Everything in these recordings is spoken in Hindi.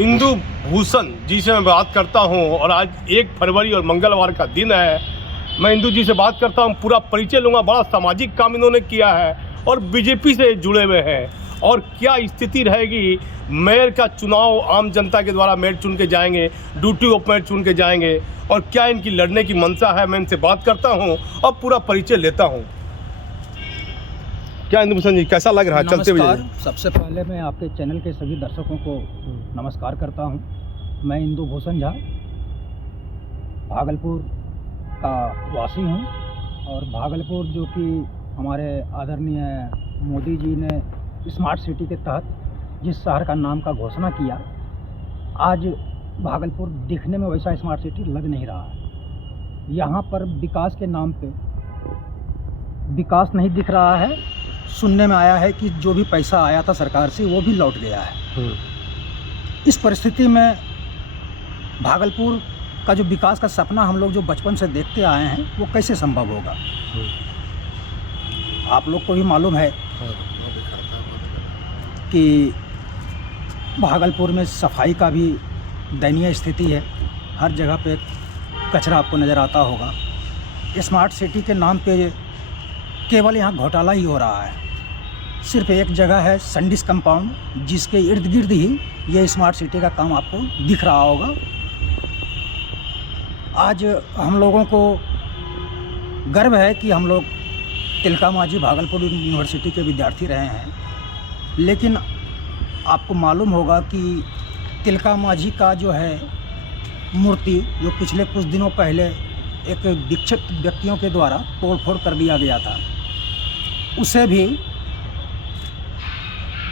इंदु भूषण जी से मैं बात करता हूं और आज 1 फरवरी और मंगलवार का दिन है। मैं इंदु जी से बात करता हूं, पूरा परिचय लूँगा। बड़ा सामाजिक काम इन्होंने किया है और बीजेपी से जुड़े हुए हैं। और क्या स्थिति रहेगी, मेयर का चुनाव आम जनता के द्वारा मेयर चुन के जाएंगे, ड्यूटी ऑफ मेयर चुन के जाएंगे, और क्या इनकी लड़ने की मंशा है, मैं इनसे बात करता हूँ और पूरा परिचय लेता हूँ। क्या इंदु भूषण जी, कैसा लग रहा है चलते हुए? सबसे पहले मैं आपके चैनल के सभी दर्शकों को नमस्कार करता हूं। मैं इंदु भूषण झा भागलपुर का वासी हूं और भागलपुर जो कि हमारे आदरणीय मोदी जी ने स्मार्ट सिटी के तहत जिस शहर का नाम का घोषणा किया, आज भागलपुर दिखने में वैसा स्मार्ट सिटी लग नहीं रहा है। यहाँ पर विकास के नाम पे विकास नहीं दिख रहा है। सुनने में आया है कि जो भी पैसा आया था सरकार से वो भी लौट गया है। इस परिस्थिति में भागलपुर का जो विकास का सपना हम लोग जो बचपन से देखते आए हैं वो कैसे संभव होगा। आप लोग को भी मालूम है कि भागलपुर में सफाई का भी दयनीय स्थिति है। हर जगह पे कचरा आपको नज़र आता होगा। स्मार्ट सिटी के नाम पे केवल यहाँ घोटाला ही हो रहा है। सिर्फ एक जगह है संडिस कंपाउंड, जिसके इर्द गिर्द ही ये स्मार्ट सिटी का काम आपको दिख रहा होगा। आज हम लोगों को गर्व है कि हम लोग तिलका मांझी भागलपुर यूनिवर्सिटी के विद्यार्थी रहे हैं, लेकिन आपको मालूम होगा कि तिलका मांझी का जो है मूर्ति, जो पिछले कुछ दिनों पहले एक विक्षिप्त व्यक्तियों के द्वारा तोड़फोड़ कर दिया गया था, उसे भी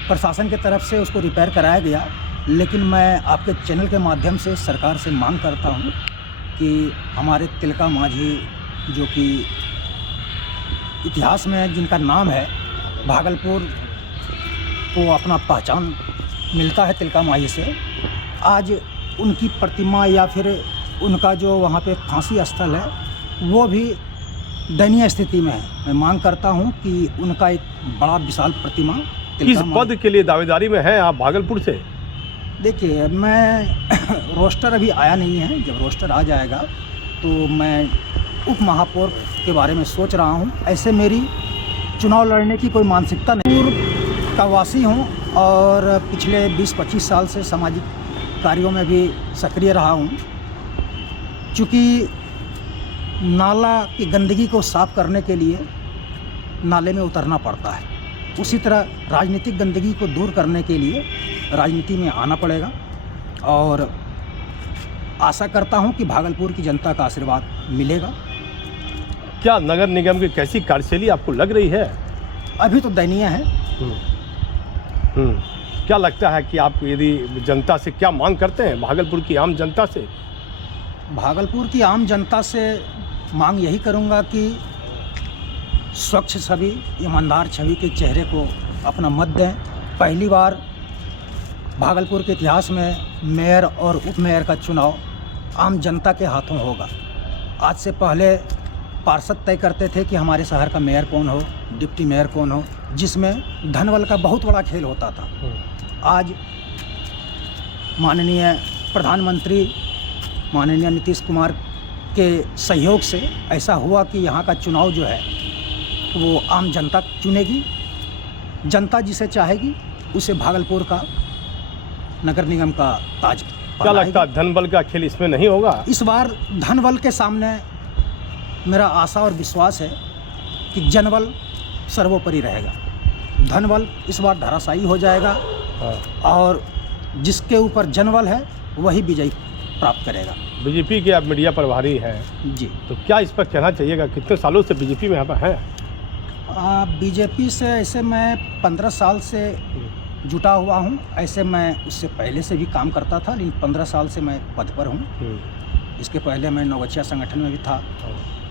प्रशासन की तरफ से उसको रिपेयर कराया गया। लेकिन मैं आपके चैनल के माध्यम से सरकार से मांग करता हूं कि हमारे तिलका मांझी, जो कि इतिहास में जिनका नाम है, भागलपुर को अपना पहचान मिलता है तिलका मांझी से, आज उनकी प्रतिमा या फिर उनका जो वहाँ पे फांसी स्थल है वो भी दयनीय स्थिति में है। मैं मांग करता हूँ कि उनका एक बड़ा विशाल प्रतिमा। किस पद के लिए दावेदारी में हैं आप भागलपुर से? देखिए, मैं रोस्टर अभी आया नहीं है। जब रोस्टर आ जाएगा तो मैं उप महापौर के बारे में सोच रहा हूँ। ऐसे मेरी चुनाव लड़ने की कोई मानसिकता नहीं। पूर्व का वासी हूँ और पिछले 20-25 साल से सामाजिक कार्यों में भी सक्रिय रहा हूँ। चूँकि नाला की गंदगी को साफ करने के लिए नाले में उतरना पड़ता है, उसी तरह राजनीतिक गंदगी को दूर करने के लिए राजनीति में आना पड़ेगा। और आशा करता हूं कि भागलपुर की जनता का आशीर्वाद मिलेगा। क्या नगर निगम की कैसी कार्यशैली आपको लग रही है? अभी तो दयनीय है। क्या लगता है कि आप यदि जनता से क्या मांग करते हैं, भागलपुर की आम जनता से? भागलपुर की आम जनता से मांग यही करूंगा कि स्वच्छ छवि, ईमानदार छवि के चेहरे को अपना मत दें। पहली बार भागलपुर के इतिहास में मेयर और उप मेयर का चुनाव आम जनता के हाथों होगा। आज से पहले पार्षद तय करते थे कि हमारे शहर का मेयर कौन हो, डिप्टी मेयर कौन हो, जिसमें धनबल का बहुत बड़ा खेल होता था। आज माननीय प्रधानमंत्री माननीय नीतीश कुमार के सहयोग से ऐसा हुआ कि यहाँ का चुनाव जो है वो आम जनता चुनेगी। जनता जिसे चाहेगी उसे भागलपुर का नगर निगम का ताज। क्या लगता है धनबल का खेल इसमें नहीं होगा? इस बार धनबल के सामने मेरा आशा और विश्वास है कि जनबल सर्वोपरि रहेगा। धनबल इस बार धराशायी हो जाएगा और जिसके ऊपर जनबल है वही विजय प्राप्त करेगा। बीजेपी के आप मीडिया प्रभारी हैं जी, तो क्या इस पर कहना चाहिएगा? कितने सालों से बीजेपी में यहाँ पर हैं? बीजेपी से ऐसे मैं 15 साल से जुटा हुआ हूँ। ऐसे मैं उससे पहले से भी काम करता था, लेकिन 15 साल से मैं पद पर हूँ। इसके पहले मैं नवगछिया संगठन में भी था,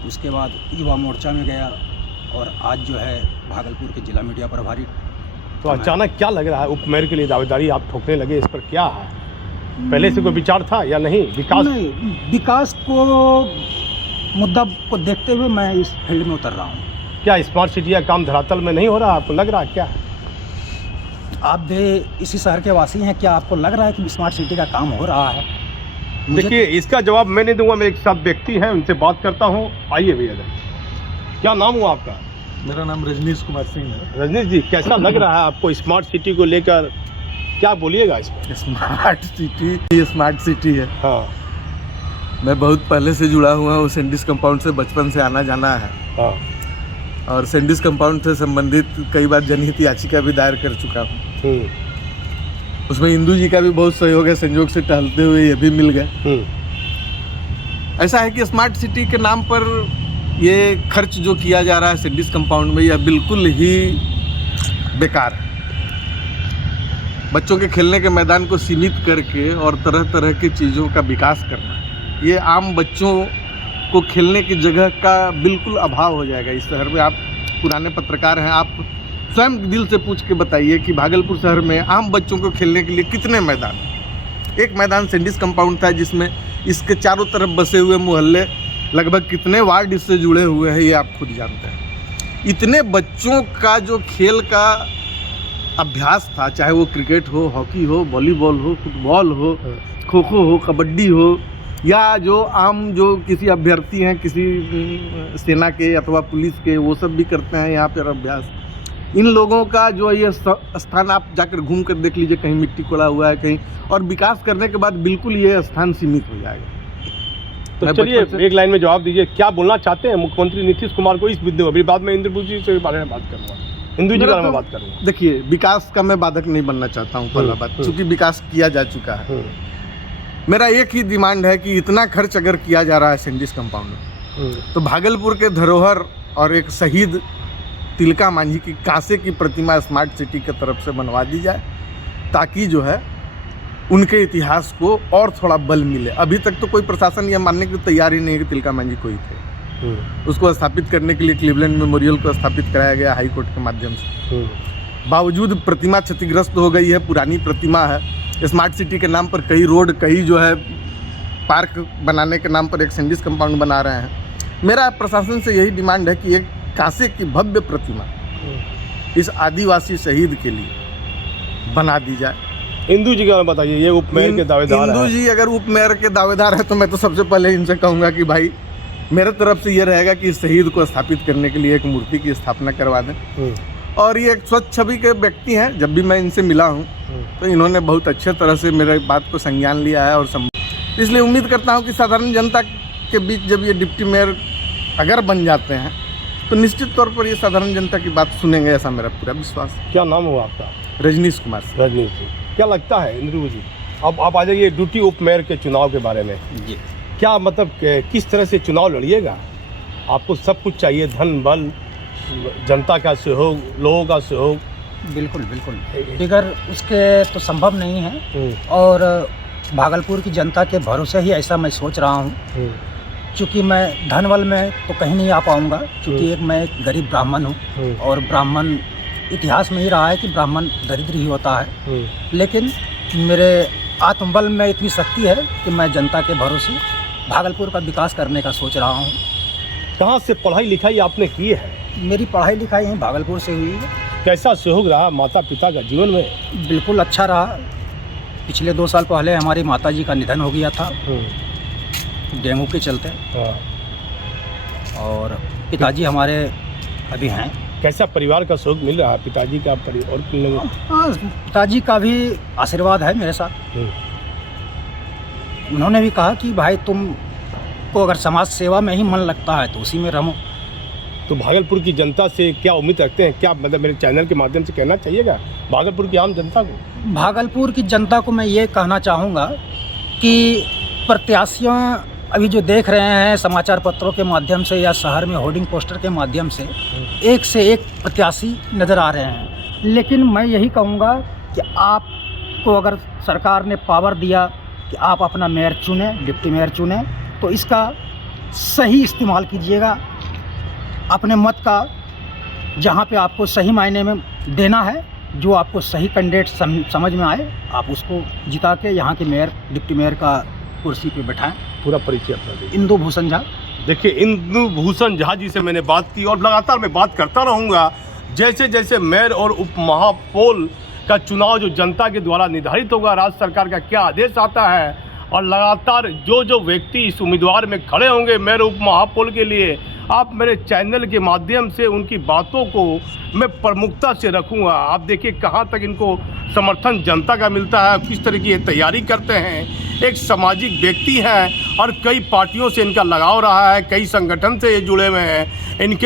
उसके बाद युवा मोर्चा में गया और आज जो है भागलपुर के जिला मीडिया प्रभारी। तो अचानक क्या लग रहा है, उप मेयर के लिए दावेदारी आप ठोकने लगे, इस पर क्या है? पहले से कोई विचार था या नहीं? विकास को मुद्दा को देखते हुए मैं इस फील्ड में उतर रहा हूँ। क्या स्मार्ट सिटी का काम धरातल में नहीं हो रहा, आपको लग रहा है क्या? आप भी इसी शहर के वासी हैं, क्या आपको लग रहा है कि स्मार्ट सिटी का काम हो रहा है? मुझे देखिए, इसका जवाब मैं नहीं दूंगा, मेरे एक साथ व्यक्ति हैं, उनसे बात करता हूँ। आइए भैया, क्या नाम हुआ आपका? मेरा नाम रजनीश कुमार सिंह है। रजनीश जी, कैसा लग रहा है आपको स्मार्ट सिटी को लेकर? क्या बोलिएगा इसमें? स्मार्ट सिटी है। हाँ मैं बहुत पहले से जुड़ा हुआ हूँ सेंडिस कंपाउंड से, बचपन से आना जाना है। हाँ और सेंडिस कंपाउंड से संबंधित कई बार जनहित याचिका भी दायर कर चुका हूँ। उसमें इंदू जी का भी बहुत सहयोग है, संयोग से टहलते हुए ये भी मिल गए। ऐसा है कि स्मार्ट सिटी के नाम पर ये खर्च जो किया जा रहा है सेंडिस कंपाउंड में, यह बिल्कुल ही बेकार है। बच्चों के खेलने के मैदान को सीमित करके और तरह तरह की चीज़ों का विकास करना, ये आम बच्चों को खेलने की जगह का बिल्कुल अभाव हो जाएगा इस शहर में। आप पुराने पत्रकार हैं, आप स्वयं दिल से पूछ के बताइए कि भागलपुर शहर में आम बच्चों को खेलने के लिए कितने मैदान। एक मैदान सेंडिस कंपाउंड था जिसमें इसके चारों तरफ बसे हुए मोहल्ले, लगभग कितने वार्ड इससे जुड़े हुए हैं ये आप खुद जानते हैं। इतने बच्चों का जो खेल का अभ्यास था, चाहे वो क्रिकेट हो, हॉकी हो, वॉलीबॉल हो, फुटबॉल हो, खो खो हो, कबड्डी हो, या जो आम जो किसी अभ्यर्थी हैं किसी सेना के अथवा पुलिस के, वो सब भी करते हैं यहाँ पर अभ्यास। इन लोगों का जो ये स्थान आप जाकर घूम कर देख लीजिए, कहीं मिट्टी कोड़ा हुआ है, कहीं, और विकास करने के बाद बिल्कुल ये स्थान सीमित हो जाएगा। तो चलिए एक लाइन में जवाब दीजिए, क्या बोलना चाहते हैं मुख्यमंत्री नीतीश कुमार को इस मुद्दे पर? बाद में इंदु जी से बारे में बात करूँगा, इंदु जी के बारे में बात करूँगा। देखिए, विकास का मैं बाधक नहीं बनना चाहता हूँ, पहला बात, क्योंकि विकास किया जा चुका है। मेरा एक ही डिमांड है कि इतना खर्च अगर किया जा रहा है सेंडिस कंपाउंड में, तो भागलपुर के धरोहर और एक शहीद तिलका मांझी की कांसे की प्रतिमा स्मार्ट सिटी की तरफ से बनवा दी जाए, ताकि जो है उनके इतिहास को और थोड़ा बल मिले। अभी तक तो कोई प्रशासन यह मानने की तैयार ही नहीं है कि तिलका मांझी कोई थे। उसको स्थापित करने के लिए क्लीवलैंड मेमोरियल को स्थापित कराया गया हाई कोर्ट के माध्यम से। बावजूद प्रतिमा क्षतिग्रस्त हो गई है, पुरानी प्रतिमा है। स्मार्ट सिटी के नाम पर कई रोड, कई जो है पार्क बनाने के नाम पर एक सेंडिस कंपाउंड बना रहे हैं। मेरा प्रशासन से यही डिमांड है कि एक कांसे की भव्य प्रतिमा इस आदिवासी शहीद के लिए बना दी जाए। इंदु जी का बताइए, ये उप मेयर के दावेदार हैं। इंदु जी अगर उप मेयर के दावेदार हैं तो मैं तो सबसे पहले इनसे कहूँगा कि भाई, मेरे तरफ से ये रहेगा कि इस शहीद को स्थापित करने के लिए एक मूर्ति की स्थापना करवा दें। और ये एक स्वच्छ छवि के व्यक्ति हैं, जब भी मैं इनसे मिला हूँ तो इन्होंने बहुत अच्छे तरह से मेरे बात को संज्ञान लिया है। और इसलिए उम्मीद करता हूँ कि साधारण जनता के बीच जब ये डिप्टी मेयर अगर बन जाते हैं तो निश्चित तौर पर ये साधारण जनता की बात सुनेंगे, ऐसा मेरा पूरा विश्वास है। क्या नाम हुआ आपका? रजनीश कुमार। रजनीश जी, क्या लगता है इंद्रू जी, अब आप आ जाइए ड्यूटी उप मेयर के चुनाव के बारे में। जी, क्या मतलब किस तरह से चुनाव लड़िएगा? आपको सब कुछ चाहिए, धन बल, जनता का सहयोग, लोगों का सहयोग। बिल्कुल बिल्कुल, बगैर उसके तो संभव नहीं है। और भागलपुर की जनता के भरोसे ही ऐसा मैं सोच रहा हूँ। चूँकि मैं धन बल में तो कहीं नहीं आ पाऊँगा, क्योंकि मैं एक गरीब ब्राह्मण हूँ, और ब्राह्मण इतिहास में ही रहा है कि ब्राह्मण दरिद्र ही होता है। लेकिन मेरे आत्मबल में इतनी शक्ति है कि मैं जनता के भरोसे भागलपुर का विकास करने का सोच रहा हूँ। कहाँ से पढ़ाई लिखाई आपने की है? मेरी पढ़ाई लिखाई यहीं भागलपुर से हुई है। कैसा सहयोग रहा माता पिता का जीवन में? बिल्कुल अच्छा रहा। पिछले 2 साल पहले हमारी माताजी का निधन हो गया था डेंगू के चलते। और पिताजी हमारे अभी हैं। कैसा परिवार का सहयोग मिल रहा है पिताजी का? और हाँ, पिताजी का भी आशीर्वाद है मेरे साथ। उन्होंने भी कहा कि भाई तुम को अगर समाज सेवा में ही मन लगता है तो उसी में रहो। तो भागलपुर की जनता से क्या उम्मीद रखते हैं? क्या मतलब मेरे चैनल के माध्यम से कहना चाहिएगा भागलपुर की आम जनता को? भागलपुर की जनता को मैं ये कहना चाहूँगा कि प्रत्याशियों अभी जो देख रहे हैं समाचार पत्रों के माध्यम से या शहर में होर्डिंग पोस्टर के माध्यम से, एक से एक प्रत्याशी नज़र आ रहे हैं। लेकिन मैं यही कहूँगा कि आपको अगर सरकार ने पावर दिया कि आप अपना मेयर चुने, डिप्टी मेयर चुने, तो इसका सही इस्तेमाल कीजिएगा। अपने मत का जहाँ पे आपको सही मायने में देना है, जो आपको सही कैंडिडेट समझ में आए, आप उसको जिता के यहाँ के मेयर डिप्टी मेयर का कुर्सी पे बैठाएं। पूरा परिचय अपना दीजिए। इंदु भूषण झा। देखिए, इंदु भूषण झा जी से मैंने बात की और लगातार मैं बात करता रहूँगा। जैसे जैसे मेयर और उप महापौर का चुनाव जो जनता के द्वारा निर्धारित होगा, राज्य सरकार का क्या आदेश आता है और लगातार जो व्यक्ति इस उम्मीदवार में खड़े होंगे मेयर उप महापौर के लिए, आप मेरे चैनल के माध्यम से उनकी बातों को मैं प्रमुखता से रखूंगा। आप देखिए कहां तक इनको समर्थन जनता का मिलता है, किस तरह की ये तैयारी करते हैं। एक सामाजिक व्यक्ति हैं और कई पार्टियों से इनका लगाव रहा है, कई संगठन से ये जुड़े हुए हैं। इनके